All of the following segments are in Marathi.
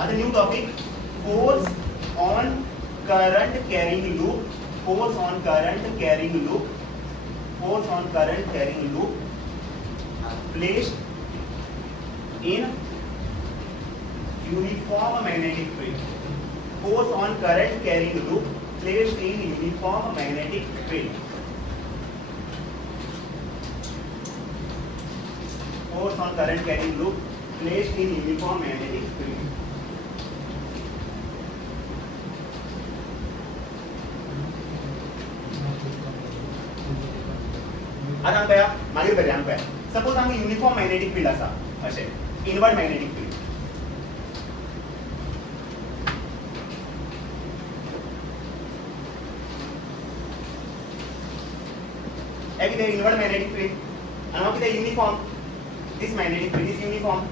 आता new topic, force on current carrying loop. Force on current carrying loop. Force on current carrying loop placed in uniform magnetic field. Force on current carrying loop placed in uniform magnetic field. Force on current carrying loop placed in uniform magnetic field. आता आमकां मागीर करूया आमकां. सपोज आमकां युनिफॉर्म मॅग्नेटिक फील्ड आसा अशें इनवर्ड मॅग्नेटिक फील्ड. हे कितें इनवर्ड मॅग्नेटिक फील्ड आनी हांव कितें uniform. This magnetic field is uniform.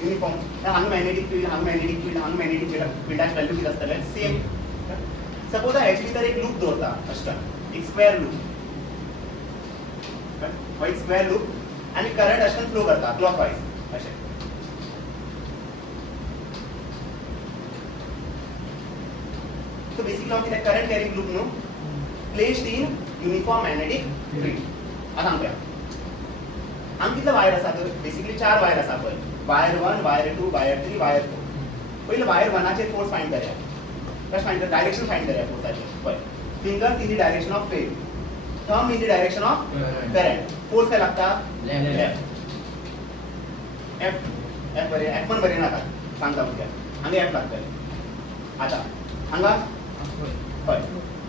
Uniform हांगा मॅग्नेटिक फील्ड, हांगा मॅग्नेटिक फील्ड, हांगा मॅग्नेटिक फील्डाची व्हॅल्यू कितें आसतलें सेम. सपोज हांव हेची भितर एक लूप दवरता अशें एक स्क्वेअर लूप. एक स्क्वेअर लूप आणि करंट अशें फ्लो करता क्लॉकवाइज अशें. सो बेसिकली हांव कितें करंट कॅरिंग लूप न्हू placed in uniform magnetic field. आतां आमकां हांगा कितले वायर आसात बेसिकली 4 वायर आसा पळय. Wire 1, wire 2, wire 3, wire 4. पयले वायर 1 फोर्स फाइंड करया. कशें फाइंड करया डायरेक्शन फाइंड करया फोर्साचें. पळय fingers in the direction of phase, thumb in the direction of current. Force काय लागता लेफ्ट. एफ एफ बरे F1 बरे नाका सांगता तुमका हांगा एफ लागतले. आता हांगा पळय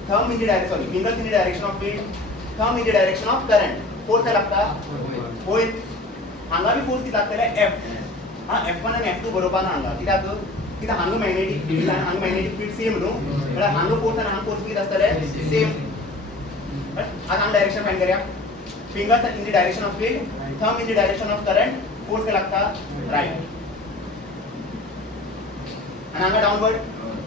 thumb in the direction sorry fingers in the direction of field, thumb in the direction of current. Force काय लागता होय. हांगा बी फोर्स किती लागतले एफ. हा F1 आणि F2 बरोबर ना हांगा कित्याक कित्याक हांगा मॅग्नेटिक फील्ड आणि हांगा मॅग्नेटिक फील्ड सेम न्हू म्हळ्यार हांगा फोर्स आणि हांगा फोर्स किती आसतले सेम. आता हांगा डायरेक्शन फाइंड करया. Fingers in the direction of field, thumb in the direction of current. Force काय लागता राइट. आणि हांगा डाउनवर्ड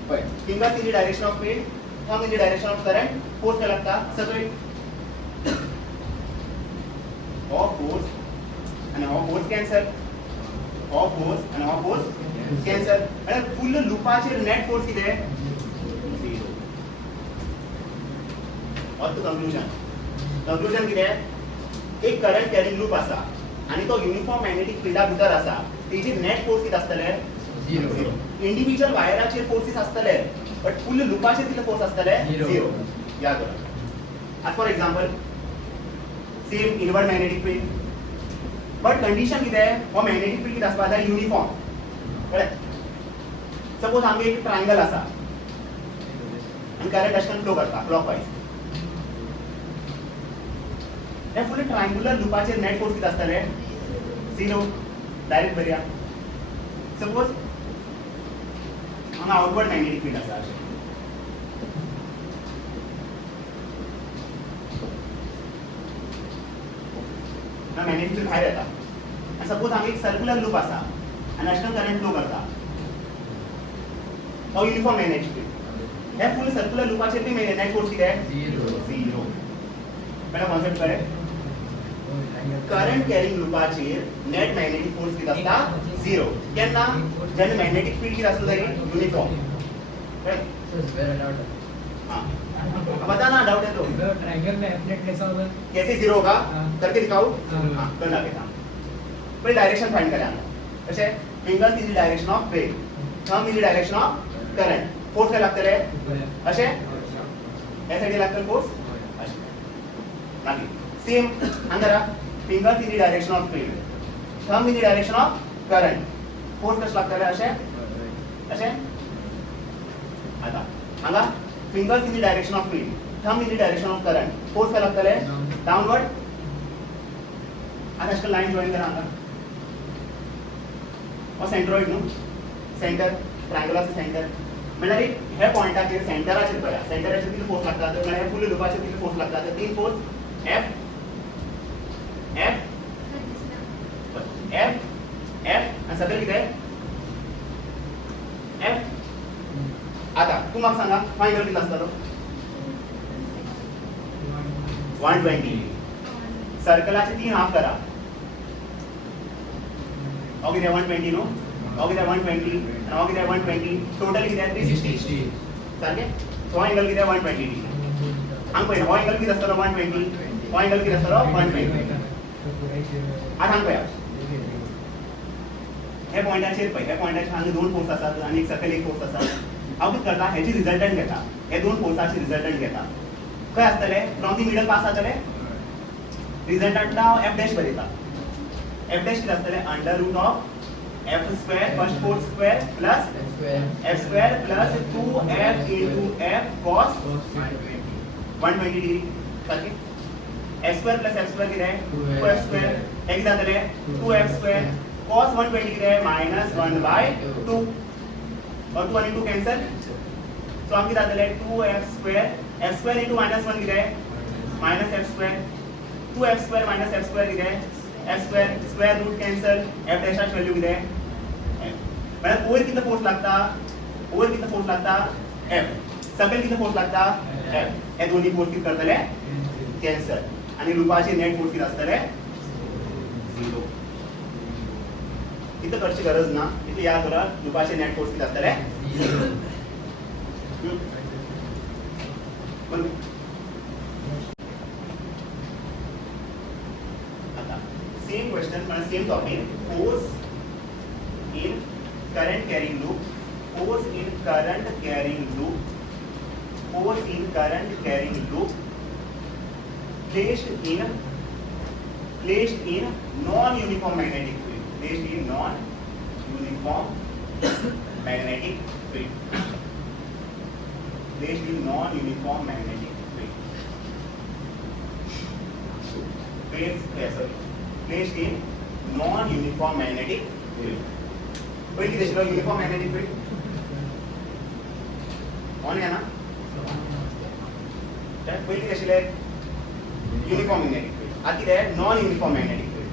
पळय fingers in the direction of field, thumb in the direction of current. Force काय लागता सकयल. हो फोर्स आणि हो फोर्स कॅन्सल. हो फोर्स आणि हो फोर्स कॅन्सल. आणि फुल लूपाचेर नेट फोर्स कितें zero. What the conclusion. Conclusion कितें एक करंट कॅरिंग लूप आसा आणि तो युनिफॉर्म मॅग्नेटिक फील्डा भितर आसा. तेजी नेट फोर्स कितें आसतले झिरो. इंडिविज्युअल वायराचेर फोर्सेस आसतले बट फुल लूपाचेर कितले फोर्स आसतले झिरो. याद करा. आज for example same inward magnetic field but condition कितें हो मॅग्नेटिक फील्ड कितें आसपाक जाय युनिफॉर्म. कळ्ळें. सपोज हांगा एक ट्रायंगल आसा आनी करंट अशें फ्लो करता क्लॉकवाइज. हे फुल ट्रायंगुलर लूपाचेर नेट फोर्स कितें आसतले झिरो. डायरेक्ट बरया. सपोज हांगा आउटवर्ड मॅग्नेटिक फील्ड आसा अशें. मॅग्नेटिक फील्ड भायर येता आनी सपोज हांगा एक सर्क्युलर लूप आसा आनी अशें करंट फ्लो करता. हो युनिफॉर्म मॅग्नेटिक फील्ड. हे फुल सर्क्युलर लूपाचेर बी नेट फोर्स कितें झिरो. मेळ्ळें कॉन्सेप्ट कळ्ळें. करंट कॅरिंग लूपाचेर नेट मॅग्नेटिक फोर्स कितें आसता झिरो. केन्ना जेन्ना मॅग्नेटिक फील्ड कितें आसता युनिफॉर्म. कळ्ळें. बता ना डाउट है तो. ट्रायंगल में एफ नेट कैसा होगा? कैसे जीरो होगा करके दिखाओ. हाँ करना बेटा. पहले डायरेक्शन फाइंड करें हम. कैसे fingers in the direction of wave, thumb in the direction of current. Force काय लागतले अशे या साइडीन लागतले फोर्स अशे. मागीर सेम हांगा fingers in the direction of field, thumb in the direction of current. Force कशे लागतले अशे अशे. आता हांगा fingers in the direction of field, thumb in the direction of current. Force काय लागतले downward. आता अशें लाइन जॉइन करा हांगा. हो सेंट्रॉइड न्हू सेंटर ट्रायंगलाचो सेंटर म्हळ्यार हे पॉइंटाचेर सेंटराचेर पळया सेंटराचेर कितले फोर्स लागता म्हळ्यार हे फुल लूपाचेर कितले फोर्स लागता तर 3 force F F F F आणि सकयल कितें F. आता तू म्हाका सांगा फायनल कितलो आसतलो 120. सर्कलाचे 3 हाफ करा हो कितें 120 न्हू हो कितें 120 आनी हो कितें 120 टोटल कितें 360 सारकें सो हो एंगल कितें 120 डिग्री हांगा पळय हो एंगल कितें आसतलो 120 हो एंगल कितें आसतलो 120 आतां हांगा पळया हे पॉइंटाचेर पळय हे पॉइंटाचेर हांगा दोन फोर्स आसात आनी एक सकयल एक फोर्स आसा हांव कितें करता हेची रिजल्टंट घेता हे दोन फोर्साची रिजल्टंट घेता खंय आसतले फ्रॉम दी मिडल पास जातले रिजल्टंट हांव एफ डॅश बरयता एफ डॅश कितें आसतले under root of F square first force square plus F square plus 2f into f cos 120 degree सारकें f square plus f square कितें 2f स्क्वेअर हे कितें जातले 2f स्क्वेअर cos 120 कितें मायनस 1/2 और 2 आणि 2 कॅन्सल सो आमकां कितें जातले 2f square f square into minus 1 कितें minus f square 2f square minus f square कितें f square square root cancel f डॅशाची व्हॅल्यू कितें मतलब ओवर कितना फोर्स लागता f सकल कितना फोर्स लागता f हे दोन्ही फोर्स किती करतले कॅन्सल आणि लुपाचे नेट फोर्स किती असतले 0 इथं करची गरज ना इथे याद करा लुपाचे नेट फोर्स किती असतले 0 आता सेम क्वेश्चन पण same topic force in current carrying loop force in current carrying loop placed in non-uniform magnetic field पहिली किती आशिल्लो युनिफॉर्म मॅग्नेटिक फील्ड ऑन आहे ना पहिली किती आशिल्ले युनिफॉर्म मॅग्नेटिक फील्ड आता कितें नॉन युनिफॉर्म मॅग्नेटिक फील्ड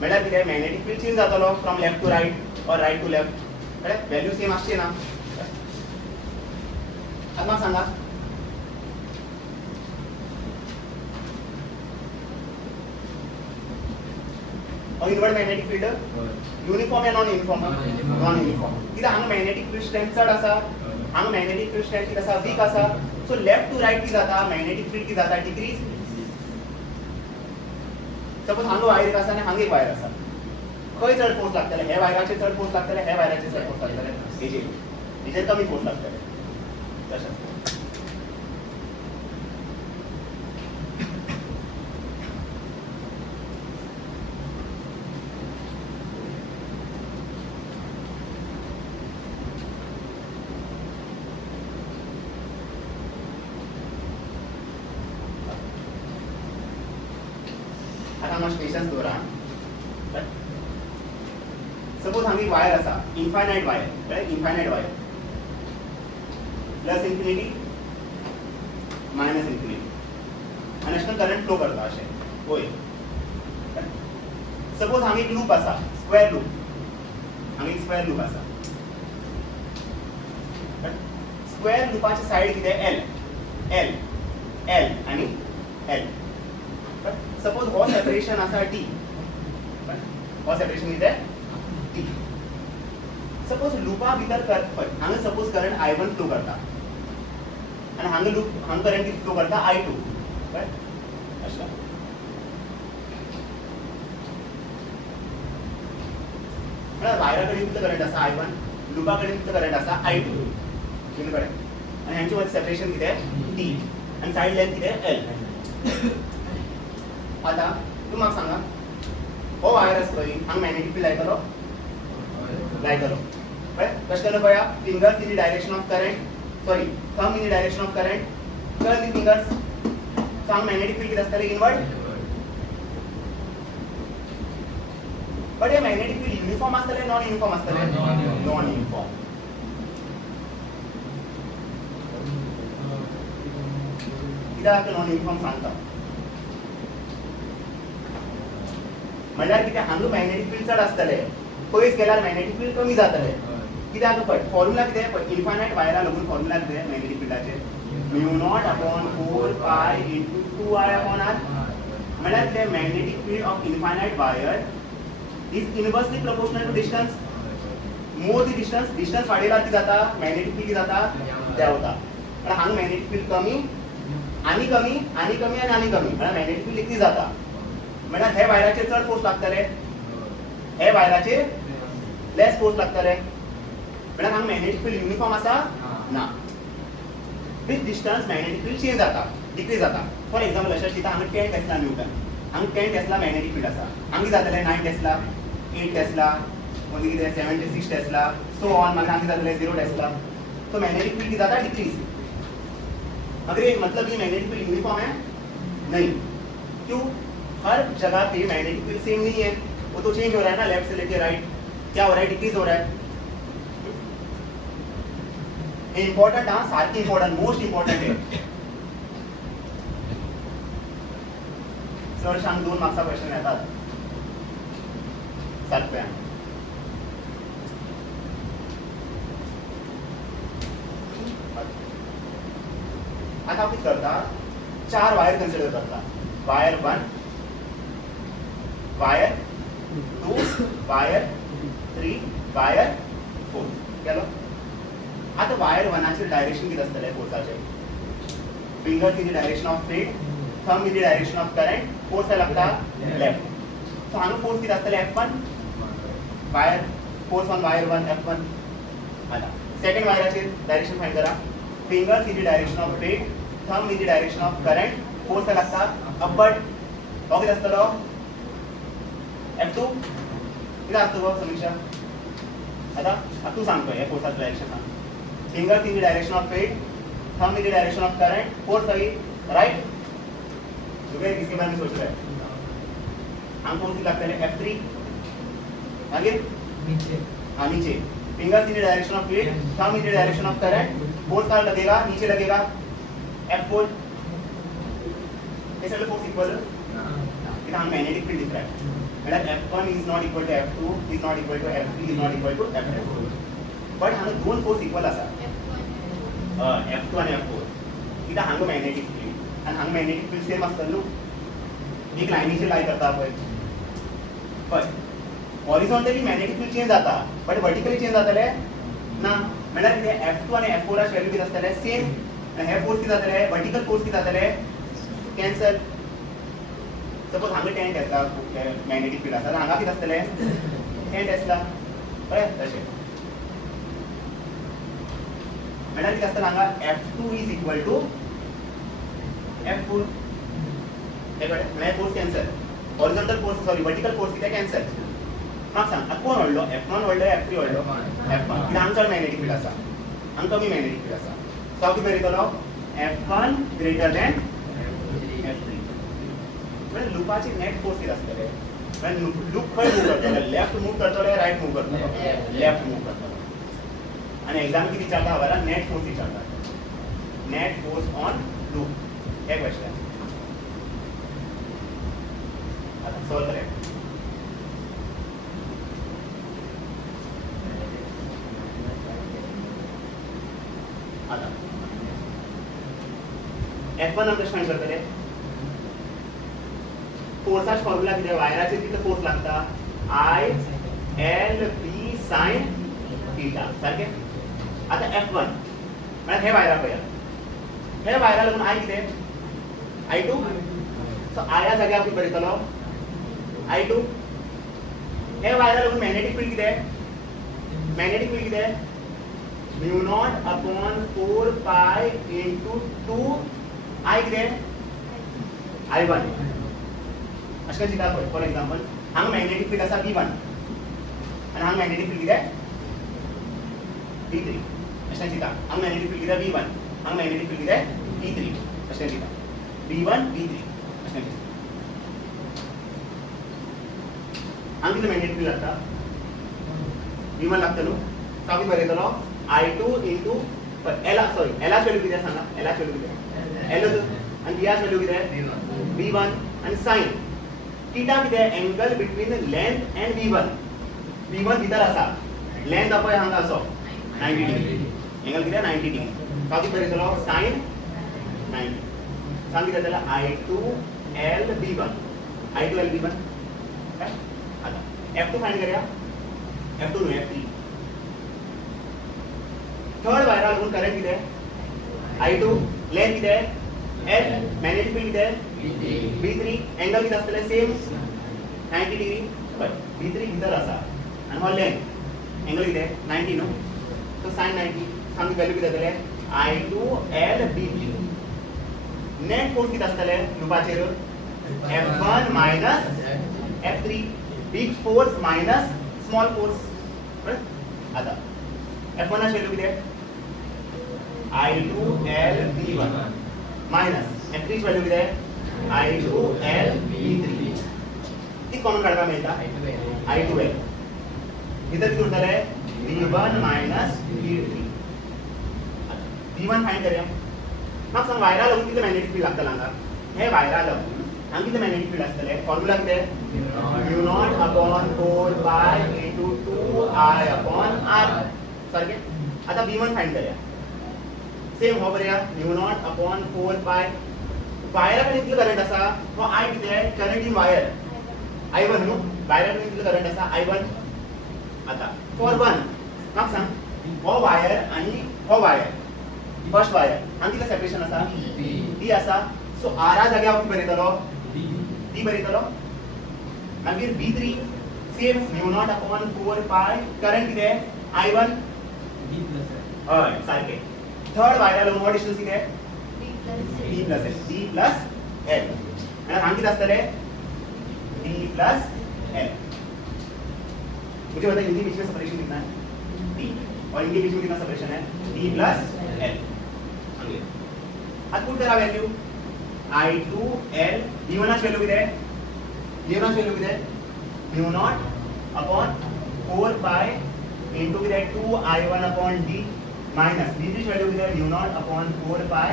म्हळ्यार कितें मॅग्नेटिक फील्ड चेंज जातलो फ्रॉम लेफ्ट टू राइट और राइट टू लेफ्ट म्हळ्यार व्हॅल्यू सेम आसची ना आता म्हाका सांगा इनवर्ड मॅग्नेटिक फील्ड युनिफॉर्म या नॉन युनिफॉर्म नॉन युनिफॉर्म कित्याक हांगा मॅग्नेटिक फील्ड स्ट्रेंथ चड आसा हांगा मॅग्नेटिक फील्ड स्ट्रेंथ कितें आसा वीक आसा सो लेफ्ट टू राइट कितें जाता मॅग्नेटिक फील्ड कितें जाता डिक्रीज सपोज हांगा वायर एक आसा आनी हांगा एक वायर आसा खंय चड फोर्स लागतले हे वायराचेर चड फोर्स लागतले हे वायराचेर चड फोर्स लागतले हेजेर कमी फोर्स लागतले तशें पेशन्स दवरा सपोज हांगा वायर आसा infinite wire plus infinity minus infinity आनी अशें करंट फ्लो करता अशें वयर सपोज हांगा एक लूप आसा स्क्वेअर लूप आसा स्क्वेअर लूपाची साइड कितें एल आनी एल सपोज हो सेपरेशन आसा टी हो सेपरेशन कितें टी सपोज लूपा भितर पळय हांगा सपोज करंट I1 फ्लो करता आनी हांगा करंट कितें फ्लो करता I2 कळ्ळें अशें म्हळ्यार वायरा कडेन कितलो करंट आसा I1 लूपा कडेन कितलो करंट आसा I2 दोनी कडेन आनी हांचे मदीं सेपरेशन कितें टी आनी साइड लेंथ कितें एल आता तू म्हाका सांगा हो वायर आसा पळय हांगा मॅग्नेटिक फील्ड लायतलो कळ्ळें कशें केलें पळया fingers in the direction of current sorry thumb in the direction of current curl the fingers so हांगा मॅग्नेटिक फील्ड कितें आसतलें इनवर्ड बट हे मॅग्नेटिक फील्ड युनिफॉर्म आसतलें नॉन युनिफॉर्म आसतलें नॉन युनिफॉर्म कित्याक नॉन युनिफॉर्म सांगता म्हळ्यार कितें हांगा मॅग्नेटिक फील्ड चड आसतले पयस गेल्यार मॅग्नेटिक फील्ड कमी जातले कित्याक पळय फॉर्म्युला कितें पळय इनफायनाइट वायरा लागून फॉर्म्युला कितें मॅग्नेटिक फील्डाचेर μ0/4π × 2I/r म्हळ्यार कितें magnetic field of infinite wire is inversely proportional to distance. More the distance वाडयला ती जाता मॅग्नेटिक फील्ड जाता देंवता. पण हांगा मॅग्नेटिक फील्ड कमी आनी कमी आनी कमी आनी कमी म्हळ्यार मॅग्नेटिक फील्ड इतली जाता. म्हळ्यार हे वायराचेर चड फोर्स लागतले, हे वायराचेर लेस फोर्स लागतले. म्हळ्यार हांगा मॅग्नेटिक फील्ड युनिफॉर्म आसा ना. With distance magnetic field change जाता, डिक्रीज जाता. फॉर एक्झाम्पल अशें दिता हांगा 10 टेस्ला न्यूटन, हांगा 10 टेस्ला मॅग्नेटिक फील्ड आसा. हांगा जातले 9 टेस्ला, 8 टेस्ला, मागीर कितें 76 टेस्ला, सो ऑन. मागीर हांगा जातले 0 टेस्ला. सो मॅग्नेटिक फील्ड जाता डिक्रीज. मगर ये मतलब ये मैग्नेटिक फील्ड यूनिफॉर्म है नहीं. क्यों? हर जगह पे मैग्नेटिक फील्ड सेम नहीं है, वो तो चेंज हो रहा है ना, लेफ्ट से लेके राइट. क्या हो रहा है? डिक्रीज हो रहा है. इंपॉर्टेंट, हाँ सारखी इंपॉर्टेंट, मोस्ट इंपॉर्टेंट है. चडशे हांगा 2 मार्क्सा क्वेश्चन येतात सारख्या. आता हांव कितें करता, 4 वायर कन्सिडर करता. वायर 1, वायर 2, वायर 3, वायर 4 केलो. आता वायर 1चे डायरेक्शन कितें आसतलें फोर्साचें? Fingers in the direction of field, thumb in the direction of current, force काय लागता लेफ्ट. सो हांगा फोर्स कितें आसतलें? F1 wire, force on wire 1 F1. आता सेकंड वायराचेर डायरेक्शन फाइंड करा. Fingers in the direction of field, thumb in the direction of current, force काय लागता upward. तो किती असतलो? F2. किती असतो बघ समीक्षा? आता तू सांग पळय फोर्साचं डायरेक्शन सांग. Fingers in the direction of field, thumb in the direction of current, force सही राइट. तुझे इसके बारे में सोच रहा है. हम फोर्स किती लागतले? F3. आगे नीचे. हाँ नीचे. Fingers in the direction of field, thumb in the direction of current, force कहाँ लगेगा? नीचे लगेगा F4. ये सगळे फोर्स इक्वल इथं हम मॅग्नेटिक फील्ड दिसत आहे. मतलब F1 is not equal to F2, is not equal to F3, is not equal to F4. But हांगा 2 फोर्स इक्वल आसा, F2 आणि F4. इथं हांगा मॅग्नेटिक फील्ड आणि हांगा मॅग्नेटिक फील्ड सेम आसतले न्हू. एक लायनीचे लाई करता पळय. पण हॉरिझॉन्टली मॅग्नेटिक फील्ड चेंज जाता, बट वर्टिकली चेंज जातले ना. म्हळ्यार ते F2 आणि F4 ची व्हॅल्यू किती आसतले? सेम. हे फोर्स किती जातले? वर्टिकल फोर्स किती जातले? कॅन्सल. सपोज हांगा 10 टेस्ला मॅग्नेटिक फील्ड आसा, हांगा किती आसतले? 10 टेस्ला. कळ्ळें? तशें म्हळ्यार किती आसतलें हांगा? F2 is equal to F4. हे कळ्ळें? म्हळ्यार force cancel. Horizontal force sorry vertical force किती कॅन्सल. म्हाका सांग आता कोण व्हडलो? F1 व्हडलो F3 व्हडलो? F1. कित्याक हांगा चड मॅग्नेटिक फील्ड आसा, हांगा कमी मॅग्नेटिक फील्ड आसा. सो हांव कितें बरयतलो? F1 greater than F3. म्हणजे लूपाची नेट फोर्स किती आसतले? म्हणजे लूप खंय मूव करतले? लेफ्ट मूव करतले, राइट मूव करतले? लेफ्ट मूव करतले. आणि एक्झाम किती विचारता हवाला? नेट फोर्स विचारता. Net force on loop. हे क्वेश्चन आता सॉल्व करूया. आता F1 आमकां कशें फायंड करतले? फोर्साच फॉर्म्युला कितें? वायराचेर कितलो फोर्स लागता? I L B sin theta. सारकें? आता F1 म्हळ्यार हे वायरा पळया. हे वायरा लागून I कितें? I2. सो I या जाग्यार कितें बरयतलो? I2. हे वायरा लागून मॅग्नेटिक फील्ड कितें? मॅग्नेटिक फील्ड कितें? Mu naught upon 4 pi into 2 I कितें? I1. अशें चिंता पळय. फॉर एक्झाम्पल हांगा मॅग्नेटिक फील्ड आसा V1 आनी हांगा मॅग्नेटिक फील्ड कितें? V3. अशें चिंता. हांगा मॅग्नेटिक फील्ड कितें? V1. हांगा मॅग्नेटिक फील्ड कितें? V3. अशें चिंता. V1 V3 अशें चिंता. हांगा कितें मॅग्नेटिक फील्ड लागता? V1 लागता न्हू. सो हांव कितें बरयतलो? I2 into L sorry L's value कितें सांगा? L's व्हॅल्यू कितें? L आणि B's व्हॅल्यू कितें? V1 आणि sin थीटा कितें? Angle between length end V1. V1 भितर आसा, लेंथ पळय हांगा असो 90 डिग्री. एंगल कितें? 90 डिग्री. हांव कितें बरयतलो? sin 90. हांव कितें जातलें? I2 L B1. I2 L B1. आता F2 फाइंड करूया. F2 न्हू F3. थर्ड वायरा लागून करंट कितें? I2 लेंथ कितें? L मॅग्नेटिक फील्ड कितें? B3 एंगल कितें आसतलें? Same 90 degree. बट B3 भितर आसा आनी हो लेंथ एंगल कितें? 90 न्हू. सो sin 90 सामकी वॅल्यू कितें जातलें? I2 L B3. Net force कितें आसतलें लुपाचेर? F1 minus F3. Big force minus small force. आता F1 ची व्हॅल्यू किती आहे? I2 L B1 minus F3 ची व्हॅल्यू किती आहे? I2 L B3. ती कॉमन काढता मिळता I2 L. इथं किती उरतले? B1 minus B3. B1 find करूया. मग सांग वायरा लागून किती मॅग्नेटिक फील्ड लागतला हांगा? हे वायरा लागून हांगा किती मॅग्नेटिक फील्ड आसतले? फॉर्म्युला किती? mu naught upon 4 pi into 2I upon R. सारखे. आता B1 फाइंड करूया. सेम हो करूया. mu naught upon 4 pi. वायराकडे किती करंट असा? हो I किती आहे? Current in wire. I1 न्हू. वायराकडे किती करंट असा? I1. आता for 1 मग सांग हो वायर आणि हो वायर. फर्स्ट वायर हांगा किती सेपरेशन असा? D असा. सो R जाग्यार हांव किती बरयतलो? D बरयतलो. मागीर B3 same mu naught upon 4 pi current किती आहे? I1 हय सारखे. थर्ड वायरा लागून हो डिस्टन्स किती आहे? D plus L. D plus L. आणि हांगा किती आसतले? D plus L. मुझे बता इनके बीच में सेपरेशन कितना है? D. और इनके बीच में कितना सेपरेशन है? D plus L. अब पुट करा वैल्यू I2 L. B1 ची व्हॅल्यू किती आहे? B1 ची व्हॅल्यू किती आहे? mu naught upon 4 pi into किती आहे? 2I1 upon D minus B3 ची व्हॅल्यू किती आहे? mu naught upon 4 pi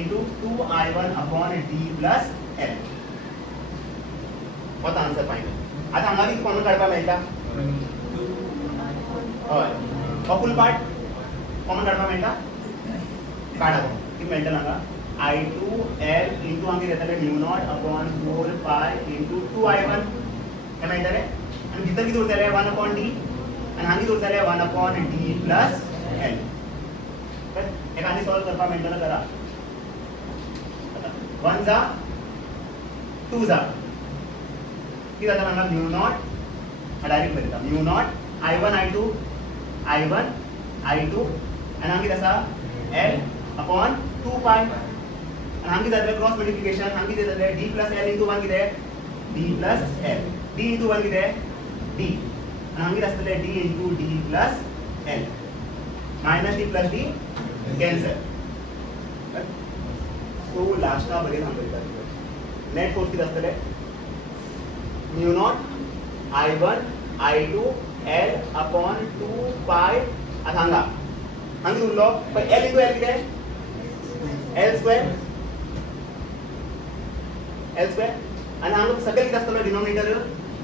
into 2I1 upon D plus L. होता आन्सर फायनल. आता हांगा किती कॉमन काढपाक मेळटा? हय. हो फुल पार्ट कॉमन काढपाक मेळटा? काढा. किती मेळटलें हांगा? I2 L into हांगा किती येतलें? mu naught upon 4 pi into 2I1 हे मेळटलें. आणि भितर किती उरतलें? 1 upon D आणि हांगा किती उरतलें? 1 upon D plus L. एक आनी सॉल्व करपाक मेळटलें करा. 1 जा 2 जा किती जाता हांगा? mu naught डायरेक्ट बरयता. mu naught I1 I2 I1 I2 आणि हांगा किती आसा? L upon 2 pi आणि हांगा किती जातलें? Cross multiplication. हांगा किती जातलें? D plus L into 1 किती आहे? D plus L. D into 1 किती आहे? D. आणि हांगा किती आसतलें? D into D plus L. Minus D plus D cancel. So लास्टला बरें सांगता. नेट फोर्स किती आसतलें? mu naught I1 I2 L upon 2 pi आता हांगा उरलो पण L into L किती आहे? L square आणि हांगा सगळें किती आसतलो denominator?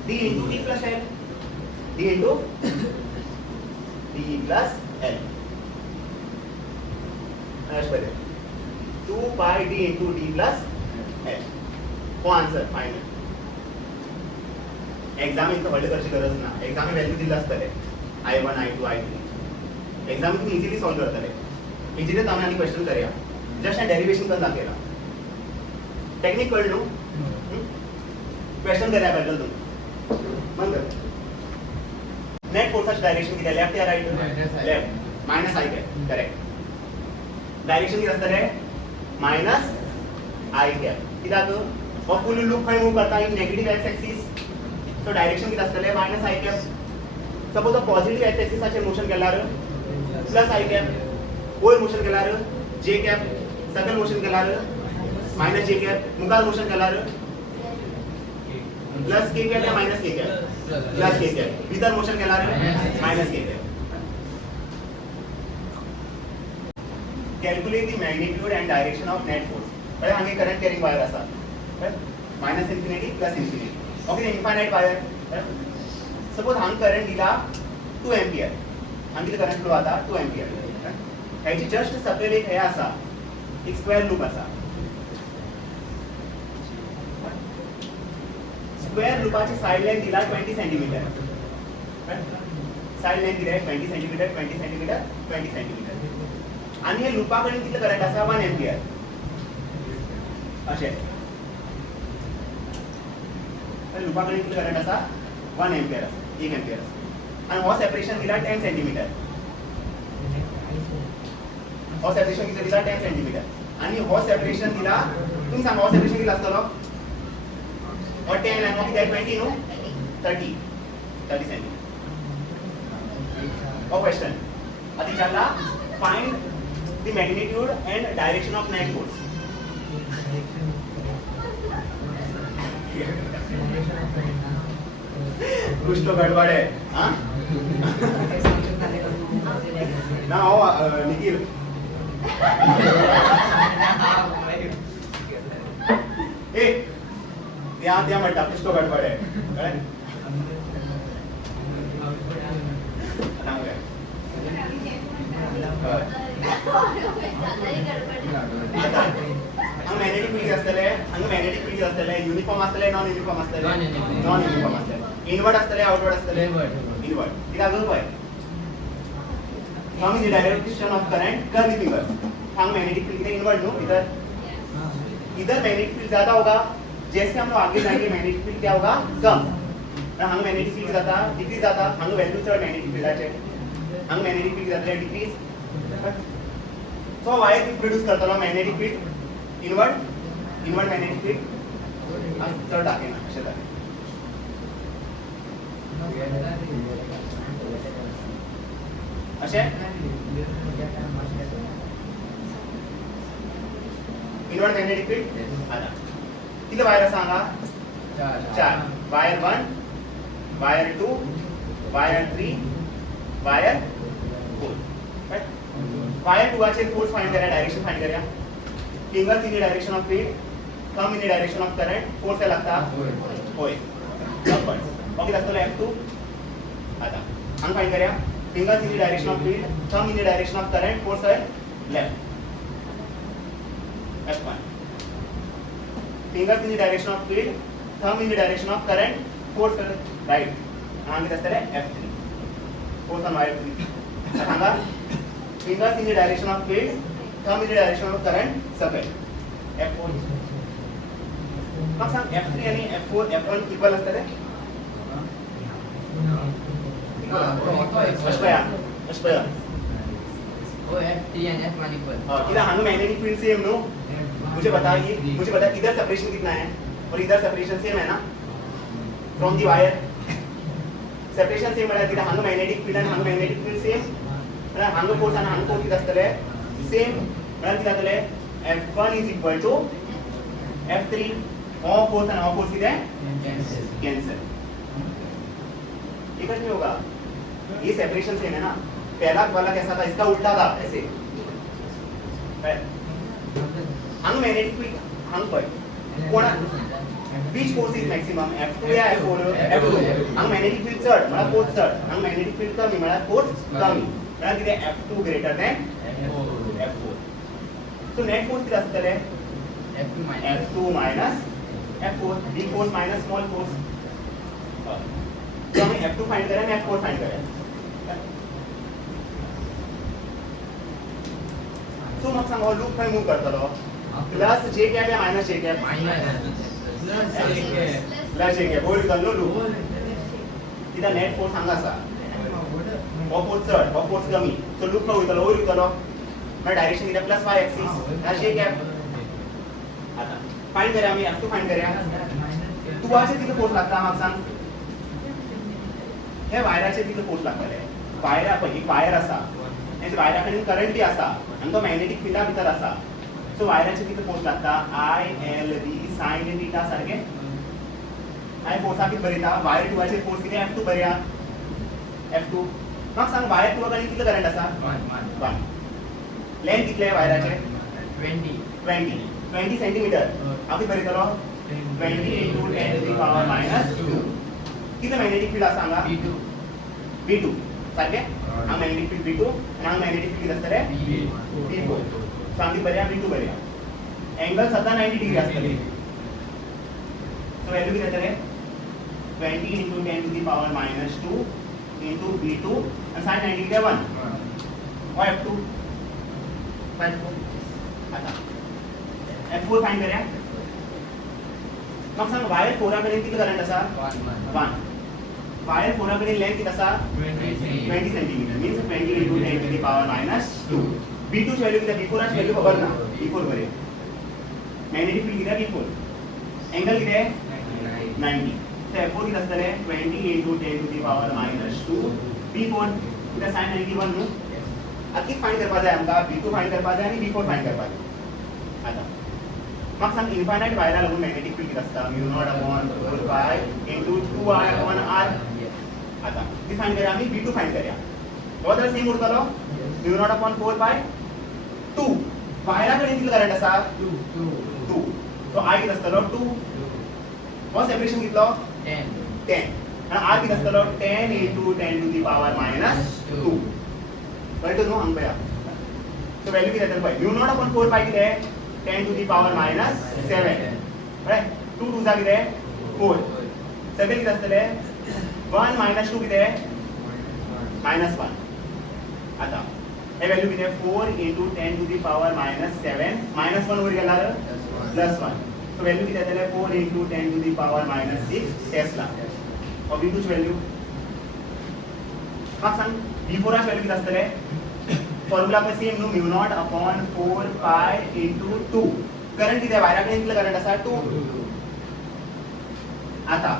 D into D plus L. D into D plus L. अशें बरें. 2 pi D into D plus L. हो आन्सर फायनल. एग्जाम इतकं व्हडलें करची गरज ना. एग्जाम व्हॅल्यू दिल्ले आसतले I1 I2 I3. एग्जाम तुम्ही इझिली सॉल्व करतले. इझिली आमी आनी क्वेश्चन करूया. जस्ट हांवें डेरिवेशन करून दाखयला. टेक्निक कळ्ळी न्हू? क्वेश्चन करूया बद्दल तुम्ही. बंद कर. नेट फोर्साची डायरेक्शन किती आहे? लेफ्ट या right? Left. Minus I cap. Correct. Direction किती आसतलें? Minus I cap. कित्याक? हो फुल लूप खंय मूव करता? In negative x axis. So direction किती आसतलें? Minus I cap. Suppose positive x एक्सिसाचेर मोशन केल्यार प्लस I कॅप. वयर मोशन केल्यार J कॅप. सकयल मोशन केल्यार मायनस J कॅप. मुखार मोशन केल्यार प्लस K कॅप या minus K cap? Plus K cap. भितर मोशन केल्यार minus K cap. Calculate the magnitude and direction of net force. पहिले हांगा करंट कॅरिंग वायर आसा. Minus infinity plus infinity. Okay infinite wire. Suppose हांगा करंट दिला 2 एम्पियर. हांगा किती करंट फ्लो जाता? 2 एम्पियर. हेची जस्ट सकयल एक हे आसा. एक स्क्वेअर लूप आसा. स्क्वेअर लूपाची साइड लेंथ दिला 20 सेंटीमीटर. साइड लेंथ किती आहे 20 सेंटीमीटर 20 सेंटीमीटर 20 सेंटीमीटर आणि हे लुपा कडेन कितले करंट आसा 1 एम्पियर अशें लुपा कडेन कितले करंट आसा 1 एम्पियर आसा 1 एम्पियर आसा आणि हो सेपरेशन दिला 10 सेंटीमीटर हो सेपरेशन कितले दिला 10 सेंटीमीटर आणि हो सेपरेशन दिला तुम्ही सांगा हो सेपरेशन कितला आसतलो हो 10 आणि हो किती 20 न्हू 30 centimetre Oh, question. Adi challa, find the magnitude and direction of net force. कुछ तो गड़बड़ है, हाँ? ना हो निखिल. ए, ध्यान मत कुछ तो गड़बड़ है, करें? मॅग्नेटिक फील्ड असतले युनिफॉर्म असतले नॉन युनिफॉर्म असतले नॉन युनिफॉर्म असतले इनवर्ड असतले आउटवर्ड असतले इनवर्ड कित्याक पळय from the direction of current curve the finger हांग मॅग्नेटिक फील्ड कितें इनवर्ड न्हू इधर मैग्नेटिक फील्ड ज्यादा होगा जैसे हम लोग आगे जाएंगे मैग्नेटिक फील्ड क्या होगा कम हांग मॅग्नेटिक फील्ड जाता डिक्रीज जाता हांग व्हॅल्यू चड मॅग्नेटिक फील्डाचे हांग मॅग्नेटिक फील्ड जातले डिक्रीज सो वायर प्रोड्यूस करतलो magnetic field inward magnetic field चड दाखयना अशें दाखय अशें इनवर्ड मॅग्नेटिक फील्ड आता कितले वायर आसा हांगा 4 wire 1 wire 2 wire 3 wire 4 wire 2 चे फोर्स फाइंड करा डायरेक्शन फाइंड करा fingers in the direction of field thumb in the direction of current force काय लागता होय अपवर्ड ओके लागतो F2 आता हम फाइंड करा fingers in the direction of field thumb in the direction of current force है left F1 fingers in the direction of field thumb in the direction of current force right आणि कसं आहे F3 फोर्स ऑन वायर 3 सांगा fingers in the direction of field, thumb in the direction of current, सकल F4 मग सांग F3 आणि F4 F1 इक्वल असतात अष्टया ओ F3 and F1 इक्वल किधर हां मैग्नेटिक फील्ड सेम नो मुझे बता इधर सेपरेशन कितना है और इधर सेपरेशन सेम है ना from the wire separation same आहे तिथे हां मैग्नेटिक फील्ड आणि हां मैग्नेटिक फील्ड सेम हांग फोर्स आणि हांग फोर्स किती असतले सेम म्हणून किती जातले F1 is equal to F3 of force आणि ऑफ फोर्स किती आहे कैंसिल एक नहीं होगा ये सेपरेशन सेम है ना पहला वाला कैसा था इसका उल्टा था ऐसे हांग मैग्नेटिक फील्ड हांग पर कोण which force is maximum F2 या F4 F2 हांग मैग्नेटिक फील्ड चढ मला फोर्स चढ हांग मैग्नेटिक फील्ड कमी मला फोर्स कमी मला किती F2 greater than F4 so net force किती असतले F2 minus F4 big force minus small force तो हम F2 फाइंड करें and F4 फाइंड करें so मग सांगो लूप काय मूव करतलो प्लस जे कॅप या मायनस जे कॅप प्लस जे कॅप बोल करलो लूप किती नेट फोर्स सांगा असा ऑफ फोर्स चढ ऑफ फोर्स कमी सो लूप काय होतलो ओर होतलो मग डायरेक्शन किती प्लस y एक्सिस हा जे कॅप आता फाइंड करूया आम्ही F2 फाइंड करूया तू वाचे किती फोर्स लागता मग सांग हे वायराचे किती फोर्स लागतले वायरा पण एक वायर असा आणि वायराकडे करंट बी असा आणि तो मॅग्नेटिक फील्डा भितर असा सो वायराचे किती फोर्स लागता I L V sin theta सारखे आय फोर्सा किती बरयता वायर 2 चे फोर्स किती F2 बरया F2 मग सांग वायर 2 कडे किती करंट असा 1 लेंथ किती आहे वायराचे 20 सेंटीमीटर आपण बरयतलो 20 into 10 to the power minus 2 किती मॅग्नेटिक फील्ड असा सांगा V2 सारखे हा मॅग्नेटिक फील्ड V2 आणि हा मॅग्नेटिक फील्ड असतले V4 सांगी बरया V2 बरया एंगल सदा 90 डिग्री असतले सो व्हॅल्यू किती असतले 20 into 10 to the power minus 2 into B2 and sin 90 किती 1 और F2 5 आता F4 फाइंड करूया मग सांग वायर 4 कडेन किती करंट आसा 1 वायर 4 कडेन लेंथ किती आसा 20 centimetre means 20 into 10 to the power minus 2 B2 ची व्हॅल्यू किती B4 ची व्हॅल्यू खबर ना B4 करूया मॅग्नेटिक फील्ड किती B4 एंगल किती आहे 90 so F4 किती असतले 20 into 10 to the power minus 2 B4 किती sin 91 नु आता फाइंड करपा जाय आमका B2 फाइंड करपा जाय आणि B4 फाइंड करपा जाय आता मग सांग इन्फायनाइट वायरा लागून मॅग्नेटिक फील्ड किती असता μ0/4 pi into 2I/r आता ती फाइंड करूया आम्ही B2 फाइंड करूया हो तर सेम उरतलो μ0/4 pi 2 वायरा कडे किती करंट असा 2 सो I किती असतलो 2 हो सेपरेशन कितलो 10 आणि R किती असतलो 10 into 10 to the power minus 2 कळतो नो अंक या सो व्हॅल्यू किती असेल पाहिजे μ0/4 pi किती आहे 10 to the power minus 7 right 2 2 जा किती आहे 4 7 किती असतले 1 minus 2 किती आहे minus 1 आता हे व्हॅल्यू किती आहे 4 into 10 to the power minus 7 minus 1 वर गेला plus 1 सो व्हॅल्यू किती असेल 4 into 10 to the power minus 6 Tesla और B2 ची व्हॅल्यू मग सांग B4 ची व्हॅल्यू किती असतले फॉर्म्युला पे सेम नो μ0/4 pi into 2 करंट किती आहे वायराकडे किती करंट असा 2 आता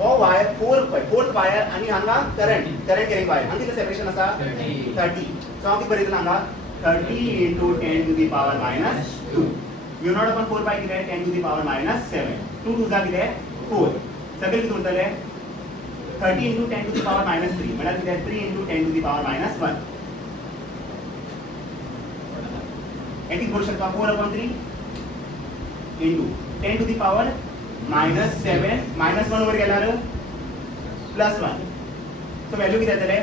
ओ वायर 4th वायर आणि हांगा करंट कॅरिंग वायर आणि किती सेपरेशन असा 30 सो हांव किती बरयतलो हांगा 30 into 10 to the power minus 2 μ0/4 pi किती आहे 10 to the power minus 7 2 2 जा किती आहे 4 सगळे किती उरतले 30 into 10 to the power minus 3 म्हणजे किती आहे 3 into 10 to the power minus 1 eighty करू शकता 4/3 into 10 to the power minus 7 minus 1 वर गेला plus 1 सो व्हॅल्यू किती येतले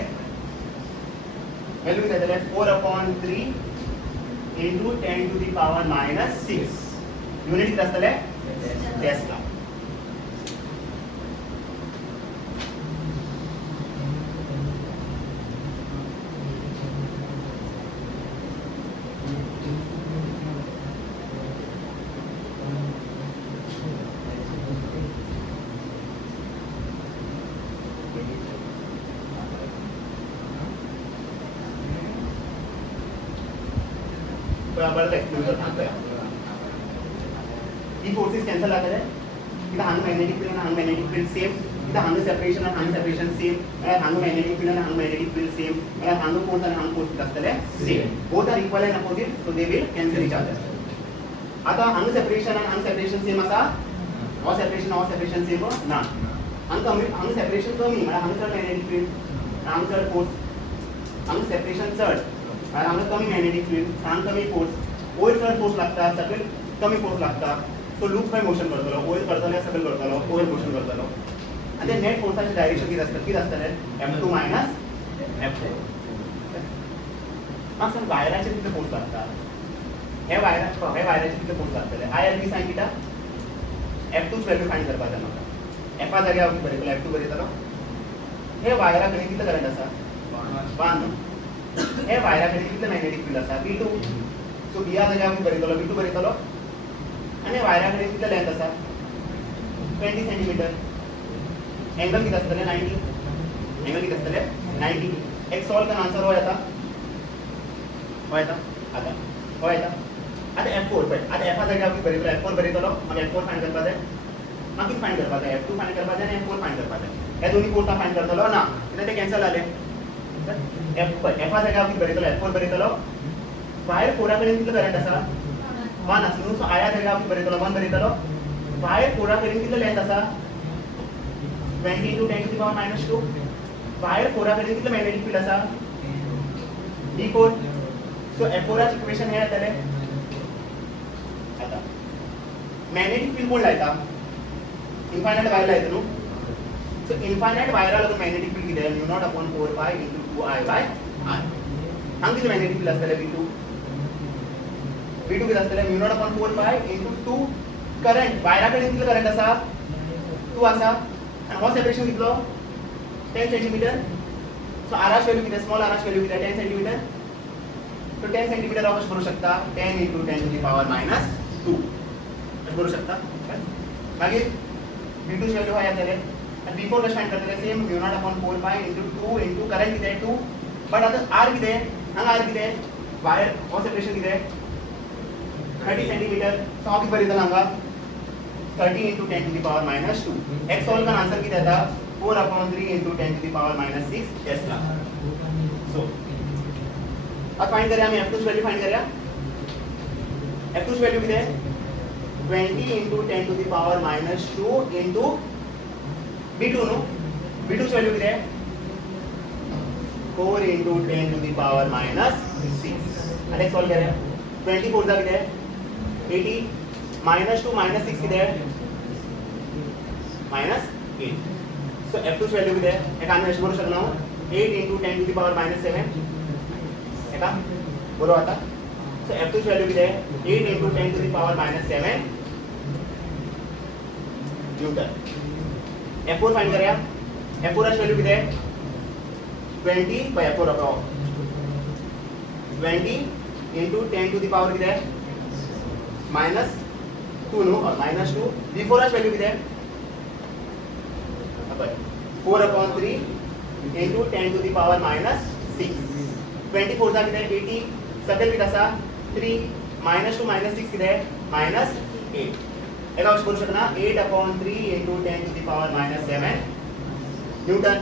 4/3 into 10 to the power minus 6 unit किती असतले टेस्ला बरोबर एक्सप्लेन करता ही फोर्सेस कैंसल आता है इधर हांग मैग्नेटिक फील्ड हांग मैग्नेटिक फील्ड सेम इधर हांग सेपरेशन सेम और हांग मैग्नेटिक फील्ड हांग मैग्नेटिक फील्ड सेम और हांग फोर्स आणि हांग फोर्स असतले same both are equal and opposite so they will cancel each other आता हांग सेपरेशन सेम असा और सेपरेशन सेम ना हांग सेपरेशन कमी म्हणजे हांग चड मैग्नेटिक फील्ड हांग चड फोर्स हांग सेपरेशन चड आणि हांगा कमी मॅग्नेटिक फील्ड हांगा कमी फोर्स ओयर चड फोर्स लागता सकयल कमी फोर्स लागता सो लूप खंय मोशन करतलो ओयर करतलो सकयल करतलो ओयर मोशन करतलो आणि ते नेट फोर्साचे डायरेक्शन किती असतले F2 - F4 मग सांग वायराचे किती फोर्स लागता हे वायराचे किती फोर्स लागतले ILB sin थीटा F2 ची व्हॅल्यू फाइंड करपाक जाय म्हाका F जाग्यार बरयतलो F2 बरयतलो हे वायराकडे किती करंट आसा 1 हे वायराकडे किती मॅग्नेटिक फील्ड असा B2 सो B जाग्यार आमी बरयतलो B2 बरयतलो आणि वायराकडे किती लेंथ असा 20 सेंटीमीटर एंगल किती असतले 90 एंगल किती असतले 90 एक सॉल्व करून आन्सर हो येता आता F4 पण आता F जाग्यार आमी बरयतलो F4 बरयतलो मग F4 फाइंड करपा जाय मग किती फाइंड करपा जाय F2 फाइंड करपा जाय आणि F4 फाइंड करपा जाय हे दोन्ही फोर्स फाइंड करतलो ना कित्याक ते कॅन्सल जाले F जाग्यार आमी बरयतलो F4 बरयतलो वायर 4 कडेन कितलो करंट आसा 1 आसा न्हू सो I जाग्यार आमी बरयतलो 1 बरयतलो वायर 4 कडेन कितलो लेंथ आसा 20 into 10 to the power minus 2 wire 4 कडेन कितलो मॅग्नेटिक फील्ड आसा D4 सो F4 चे इक्वेशन हे येतले आता मॅग्नेटिक फील्ड कोण लायता इन्फायनाइट वायर लायता न्हू सो इन्फायनाइट वायरा लागून मॅग्नेटिक फील्ड किती आहे μ0/4 pi into 2I/r हांगा किती मॅग्नेटिक फील्ड असतले B2 किती असतले μ0/4 pi into 2 करंट वायरा कडेन कितलो करंट आसा 2 आसा आणि हो सेपरेशन कितलो 10 सेंटीमीटर सो आराश व्हॅल्यू किती स्मॉल आराश व्हॅल्यू किती 10 सेंटीमीटर तो 10 सेंटीमीटर आपण करू शकता 10 × 10 to the power -2 करू शकता मागीर b2 ची व्हॅल्यू काय येतले आणि b4 कशें फाइंड करतले सेम μ0/4 pi × 2 × करंट किती 2 बट आता r किती हांगा r किती वायर हो सेपरेशन किती 30 सेंटीमीटर सो हांव किती बरयतलो हांगा 30 × 10 to the power -2 x solve करन आन्सर किती येता 4/3 × 10 to the power -6 tesla so अब फाइंड करें हम f2 वैल्यू फाइंड करें f2 वैल्यू किती है 20 × 10 to the power -2 into b2 no b2 value किती है 4 × 10 to the power -6 आणि सॉल्व करें 24 चा किती है 80 -2 -6 किती है -8 सो f2 वैल्यू किती है एक आम्ही अशी करू शकलो 8 × 10 to the power -7 एका बरोबर आता सो f2 ची व्हॅल्यू किती आहे 8 × 10 to the power -7 Newton f4 find करूया f4 ची व्हॅल्यू किती आहे 20 by f4 upon 20 × 10 to the power किती आहे -2 नो और -2 v4 ची व्हॅल्यू किती आहे 4/3 × 10 to the power -6 24 चा किती आहे 80 सकल किती असा 3 -2 -6 किती आहे -8 एका करू शकता 8/3 × 10 to the power -7 न्यूटन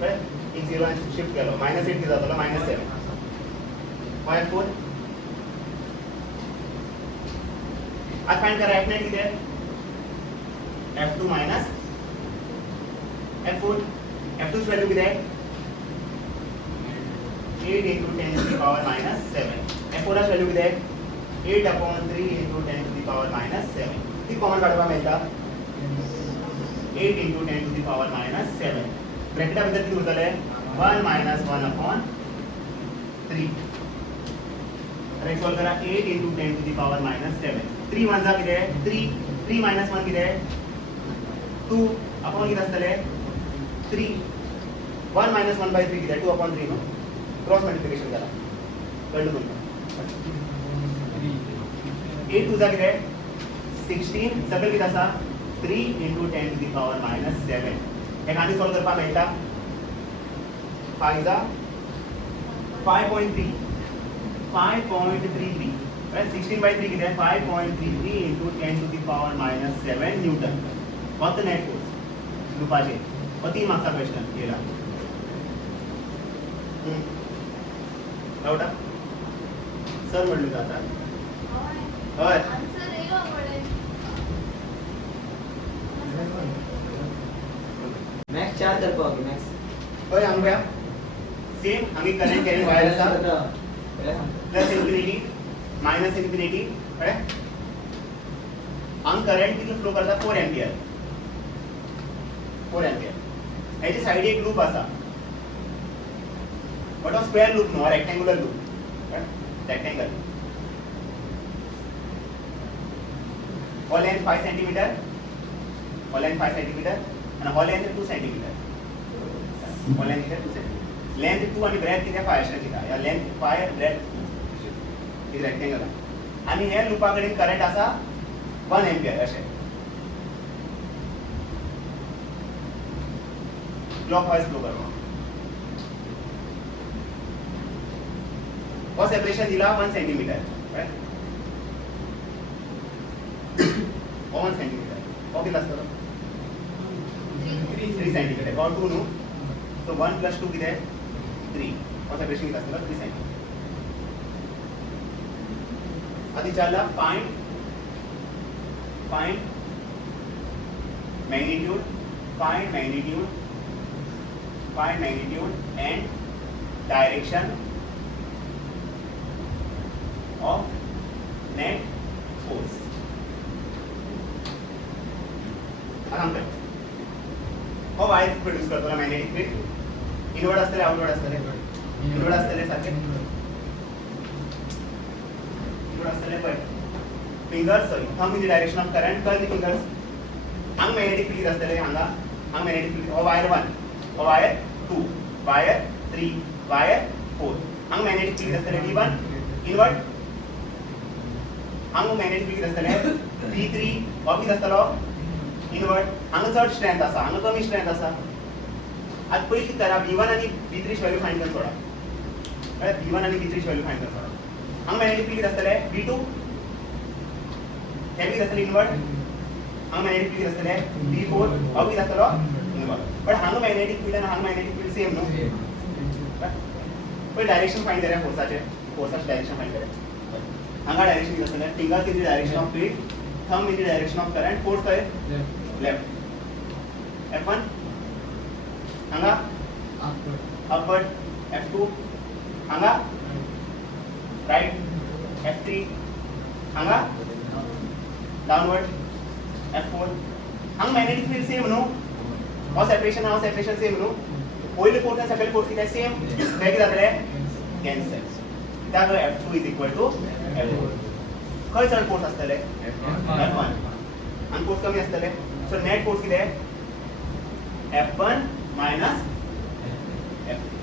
बरं एक 0 शिफ्ट केलो -8 किती जातलो -7 y4 आज फाइंड करा f9 किती आहे f2 f4 f2 ची व्हॅल्यू किती आहे 8 × 10 to the power -7 f4 ची व्हॅल्यू किती आहे 8/3 × 10 to the power -7 ती कॉमन काढवा मेळटा 8 × 10 to the power -7 ब्रॅकेटा भितर किती उरतले 1 - 1/3 अरे सॉल्व करा 8 × 10 to the power -7 3 1 जा किती आहे 3 3 - 1 किती आहे 2 अपॉन किती असतले 3 1 - 1/3 किती आहे 2/3 नो क्रॉस मल्टिप्लिकेशन करा कळलं तुमका 8 2 जा किती आहे 16 सकल किती असा 3 × 10 to the power -7 एक आनी सॉल्व करपा मेळटा 5 जा 5.3 5.33 right 16/3 किती आहे 5.33 × 10 to the power -7 newton what the net force लुपाचे और 3 मार्क्स का क्वेश्चन केला डाउटा सर म्हणलं जाता होय आन्सर येलो पडे मैक्स 4 कर पाओगे मैक्स होय आंबया सेम आम्ही करंट कॅरिंग वायर असा प्लस इन्फिनिटी मायनस इन्फिनिटी कळ्ळे आम करंट कितलो फ्लो करता 4 एम्पियर हेची साइड एक लूप असा बट हो square loop no rectangular loop rectangle हो लेंथ 5 सेंटीमीटर हो लेंथ 5 सेंटीमीटर आणि हो लेंथ 2 सेंटीमीटर हो लेंथ 2 सेंटीमीटर लेंथ 2 आणि ब्रेथ किती 5 अशें दिला या लेंथ 5 ब्रेथ 2 ही रेक्टेंगल आणि हे लूपा कडेन करंट असा 1 एम्पियर अशें क्लॉकवाइज फ्लो करवा और सेपरेशन दिला 1 सेंटीमीटर राइट 1 सेंटीमीटर और कितना असतो 3 सेंटीमीटर और 2 नो तो 1 + 2 किती आहे 3 और सेपरेशन किती असतो 3 सेंटीमीटर आधी चालला find magnitude and direction of net force आराम कर हो वायर प्रोड्यूस करतो ना मॅग्नेटिक फील्ड इनवर्ड असतले आउटवर्ड असतले इनवर्ड असतले सारखे इनवर्ड असतले पण fingers thumb in the direction of current curl the fingers हांग मॅग्नेटिक फील्ड असतले हांगा हांग मॅग्नेटिक फील्ड हो वायर 1 वायर 2 वायर 3 वायर 4 हांगा मॅग्नेटिक फील्ड आसतले V1 इनवर्ट हांगा मॅग्नेटिक फील्ड आसतले V3 हो कितें आसतलो इनवर्ट हांगा चड स्ट्रेंथ आसा हांगा कमी स्ट्रेंथ आसा आता पयलीं कितें करा V1 आनी V3 ची व्हॅल्यू फायंड करून सोडा V1 आनी V3 ची व्हॅल्यू फायंड करून सोडा हांगा मॅग्नेटिक फील्ड आसतले V2 हे कितें आसतले इनवर्ट हांगा मॅग्नेटिक फील्ड आसतले V4 हो कितें आसतलो इनवर्ट बट हांगा मॅग्नेटिक फील्ड आनी हांगा मॅग्नेटिक फील्ड सेम न्हू पण डायरेक्शन फाइंड करूया फोर्साचे डायरेक्शन फाइंड करूया हांगा डायरेक्शन कितें आसतलें finger in the direction of field thumb in the direction of current force खंय लेफ्ट F1 हांगा अपवर्ड F2 हांगा राइट F3 हांगा डाउनवर्ड F4 हांगा मॅग्नेटिक फील्ड सेम न्हू हो सेपरेशन सेम न्हू पयले फोर्स आनी सेकंड फोर्स कितें सेम ते कितें जातले कॅन्सल कित्याक F2 is equal to F4 खंय चड फोर्स आसतले F1 आनी फोर्स कमी आसतले सो नेट फोर्स कितें F1 मायनस F3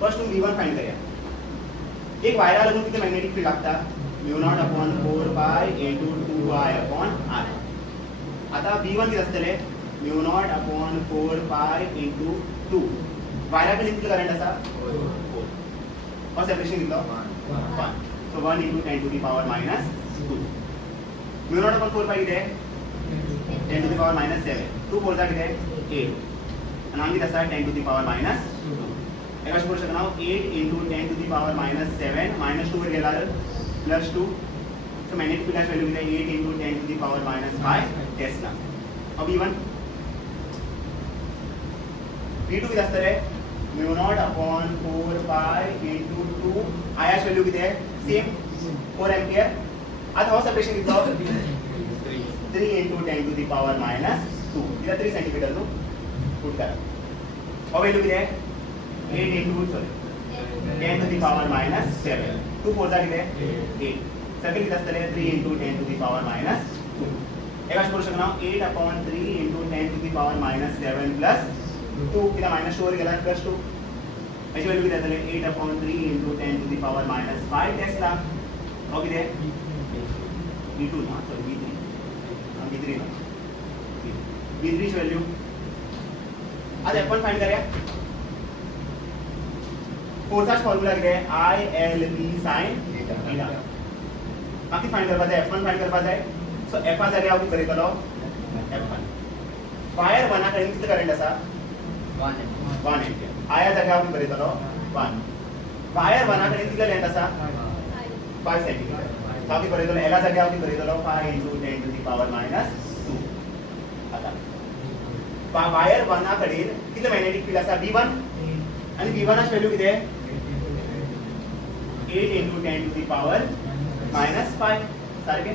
फर्स्ट तुम V1 फाइंड करूया एक वायरा लागून कितें मॅग्नेटिक फील्ड लागता μ0/4 into 2y/r आता V1 कितें आसतले μ0/4 into 2 वायरा कडेन कितलो करंट आसा 4 हो सेपरेशन कितलो 1 so 1 into 10 to the power minus 2 μ0/4 कितें 10 to the power minus 7 2 4 कितें 8 आणि हांगा कितें आसा 10 to the power minus 2 एका कशें करूं शकना 8 into 10 to the power minus 7 minus 2 वर गेल्यार plus 2 so magnetic field value कितें 8 into 10 to the power minus 5 Tesla अब V1 V2 कितें आसतले μ0/4 into 2 आयाच व्हॅल्यू कितें सेम 4 एम्पियर आता हो सेपरेशन कितलो 3 into 10 to the power minus 2 कितें 3 सेंटीमीटर न्हू पुट करा हो व्हॅल्यू कितें 8 into 10 to the power minus 7 2 4 कितें 8 सर्कल कितें आसतले 3 into 10 to the power minus 2 एका कशें करूं शकना 8/3 into 10 to the power minus 7 plus 2 कितें minus 2 वर गेल्यार plus 2 हेची व्हॅल्यू कितें जातले 8/3 into 10 to the power minus 5 Tesla हो कितें V2 ना सॉरी V3 V3 ना V3 ची व्हॅल्यू आता F1 फाइंड करूया फोर्साच फॉर्म्युला कितें ILP sin थीटा बाकी फाइंड करपा जाय F1 फाइंड करपा जाय सो F जाग्यार हांव कितें बरयतलो F1 वायर 1 कडेन कितलो करंट आसा 1 एम्पियर आया जाग्यार हांव कितें बरयतलो 1 वायर 1 कडेन कितलो लेंथ आसा 5 सेंटीमीटर हांव कितें बरयतलो एला जाग्यार हांव कितें बरयतलो 5 into 10 to the power minus 2 आता वायर 1 कडेन कितलो मॅग्नेटिक फील्ड आसा V1 आणि V1 ची व्हॅल्यू कितें 8 into 10 to the power minus 5 सारखे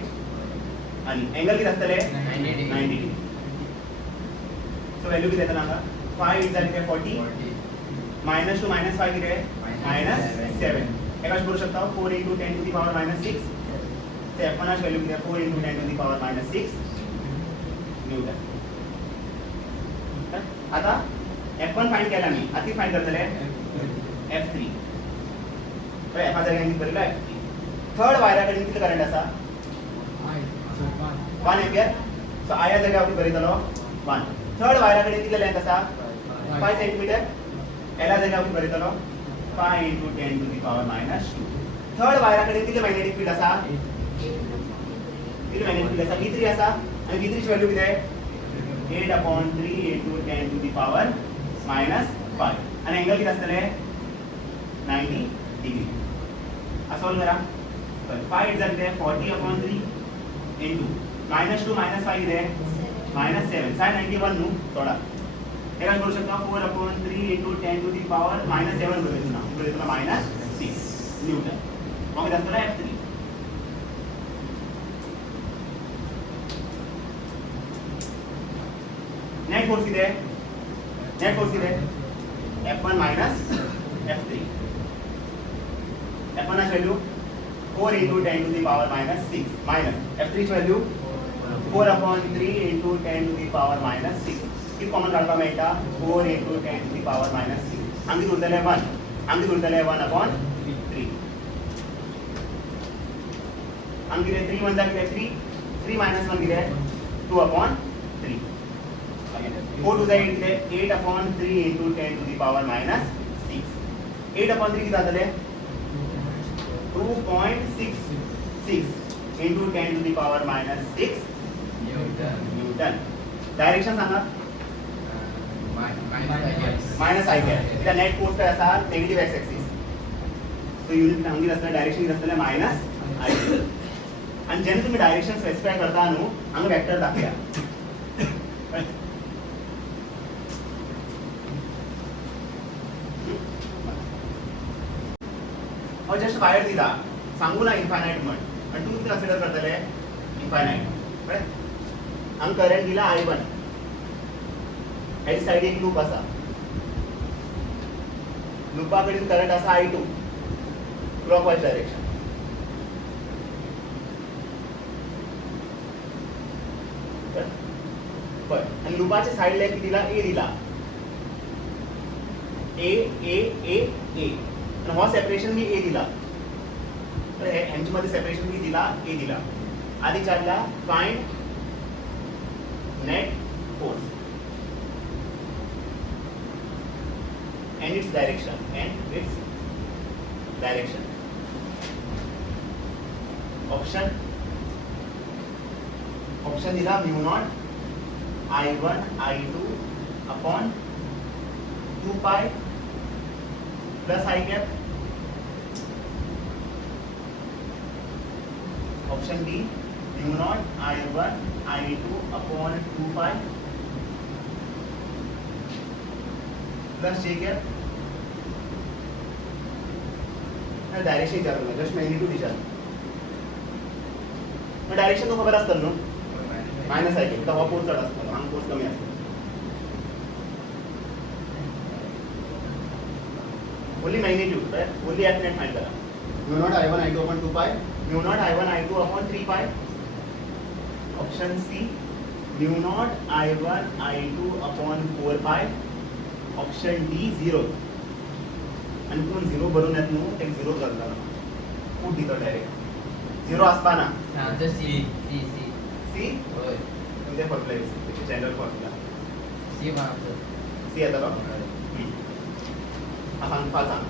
आणि एंगल किती असतले 90 डिग्री सो व्हॅल्यू किती येता हांगा 5 इज किती 40 minus 2 minus 5 किती minus 7 एका करू शकता 4 into 10 to the power minus 6 ते F1 ची व्हॅल्यू किती 4 into 10 to the power minus 6 Newton आता F1 फाइंड केला मी आता फाइंड करतले F3 तर F जाग्यार किती बरयला F3 थर्ड वायरा कडेन कितलो करंट आसा 1 एम्पियर सो आया जाग्यार हांव बरयतलो 1 थर्ड वायरा कडेन कितलो लेंथ आसा 5 सेंटीमीटर एला जाग्यार हांव बरयतलो 5 into 10 to the power minus 2 third वायरा कडेन कितलो मॅग्नेटिक फील्ड आसा कितलो मॅग्नेटिक फील्ड आसा V3 आसा आणि V3 ची व्हॅल्यू किती 8/3 into 10 to the power minus 5 आणि एंगल किती असतले 90 डिग्री आ सॉल्व करा 5 इज जाते 40/3 into -2 -5 किती -7 sin 91 नु थोडा एका करू शकता 4/3 into 10 to the power -7 बरोबर ना बरोबर -6 न्यूटन मग किती असतले F3 नेट फोर्स किती F1 minus F3 F1 ची value 4 into 10 to the power minus 6 minus F3 ची value 4/3 into 10 to the power minus 6 किती कॉमन काढपाक मेळटा 4 into 10 to the power minus 6 आमची उरतले 1 आमची उरतले 1 upon 3 आमची कितें 3 म्हणजे कितें 3 minus 1 कितें 2 upon 3 4 to the 8 कितें 8 upon 3 into 10 to the power minus 6 8 upon 3 किती जातले 2.66 into 10 to the power minus 6 newton direction सांगा मायनस आय कॅप इथला नेट फोर्स काय असा negative x axis so unit हांगी आसता डायरेक्शन कितें आसतलें मायनस आय आणि जेन्ना तुम्ही डायरेक्शन स्पेसिफाय करता न्हू हांगा वेक्टर दाखया हांव जस्ट वायर दिला सांगू ना इनफायनाइट म्हण आणि तूं कितें कन्सिडर करतले इनफायनाइट कळ्ळें हांगा करंट दिला I1 हेची साइड एक लूप आसा लूपा कडेन करंट आसा I2 क्लॉकवाइज डायरेक्शन पळय आणि लूपाच्या साइड ला किती दिला A दिला A आणि हो सेपरेशन मी A दिला तर यांच्या मध्ये सेपरेशन मी दिला A दिला आधी विचारला find net force and its direction option दिला mu naught I1 I2 upon 2 pi plus I cap option B mu naught I1 I2 upon 2 pi plus J cap direction विचारलं जस्ट मॅग्निट्यूड विचारलं मग डायरेक्शन तो खबर असतं न्हू मायनस आहे की तेव्हा फोर्स चढ असतो हांगा फोर्स कमी असतो only magnitude right only at net find करा mu naught I1 I2 upon 2 pi mu naught I1 I2 upon 3 pi option C mu naught I1 I2 upon 4 pi option D 0 आणि कोण 0 भरून येत न्हू एक 0 जाता खूप दितो डायरेक्ट 0 आसपाना सी म्हणजे formula use general formula C येतलो सांग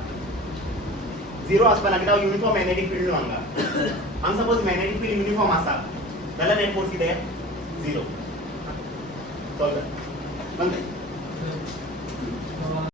0 आसपाना कित्याक युनिफॉर्म मॅग्नेटिक फील्ड न्हू हांगा सपोज मॅग्नेटिक फील्ड युनिफॉर्म आसा जाल्यार नेट फोर्स कितें 0 सॉल्व